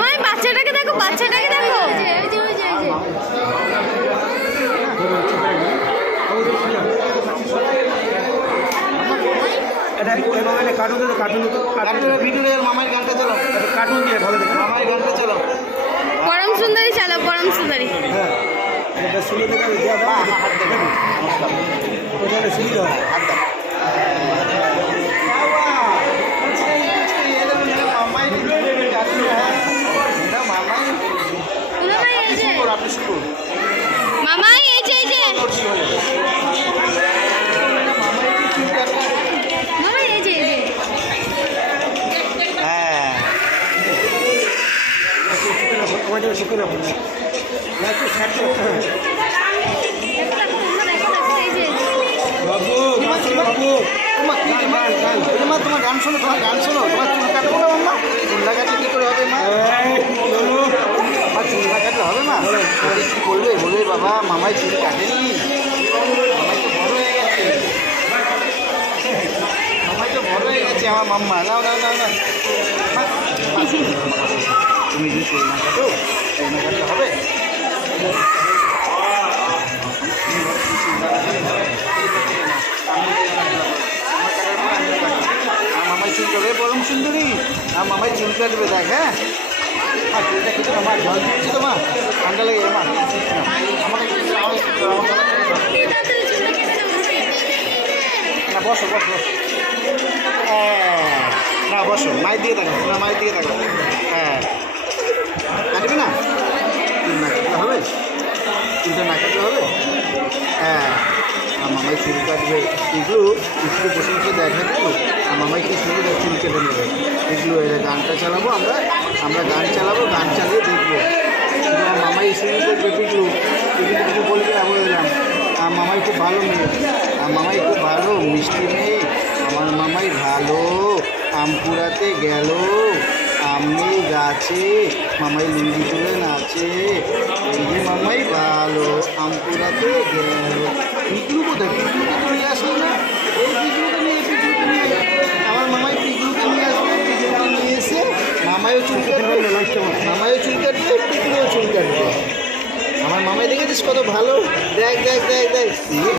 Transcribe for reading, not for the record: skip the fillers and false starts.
ওই বাচ্চাটাকে দেখো, বাচ্চাটাকে দেখো। পরম সুন্দরী চালাও, পরম সুন্দরী। মামাই এই যে মামাই এই যে তোমার গান শোনো, তোমার চুল কাটবো না মাম্মা? চুলটা কাটলে কি করে হবে মা? চুলটা কাটলে হবে মা? কি বলবে? বলবে বাবা মামাই চুল কাটেনি, মামাই তো বড় হয়ে গেছে আমার মাম্মা। নাও নাও নাও না, তুমি যদি চুল না কাটো, চুল না কাটলে হবে? মামাই চুল কাটবে, পরম সুন্দরী। আর মামাই চুল কাটবে, দেখ। হ্যাঁ, আর চুলটা কেটে আমার জল দিয়েছি তো মা, ঠান্ডা লেগে মা। আমাকে না, বসো বসো বসো। হ্যাঁ, না বসো, মায়ের দিকে থাকো, না মায়ের দিকে থাকো। হ্যাঁ, কাটবে না? চুল না কাটলে হবে? চুলটা না কাটলে হবে? হ্যাঁ, আর মামাই চুল কাটবে। এগুলো একটু বসে বসে দেখা দিল, আর মামাই কি সুন্দর চুল কেটে নেবে। এগুলো গানটা চালাবো আমরা গান চালাবো, গান চালিয়ে দেখবো। আমার মামাই শুরু করবে পিকলু, এগুলো কিছু বলবে না, বলে দিলাম। আর মামাই খুব ভালো মেয়ে, আর মামাই খুব ভালো মিষ্টি মেয়ে। আমার মামাই ভালো। আম কুড়াতে গেল, আম নেই গাছে, মামাই লুঙ্গি তুলে নাচে। এই যে মামাই ভালো, আম কুড়াতে গেল। পিকলু কোথায়? পিকলুকে তো নিয়ে আসলো না। এই পিকলুকে নিয়ে আমার মামাই পিকলুকে নিয়ে আসবে। পিকলুকে নিয়ে এসে মামাইও চুল কাটবে, পিকলুও চুল কাটবে। আমার মামাই দেখেছিস কত ভালো? দেখ দেখ দেখ দেখ।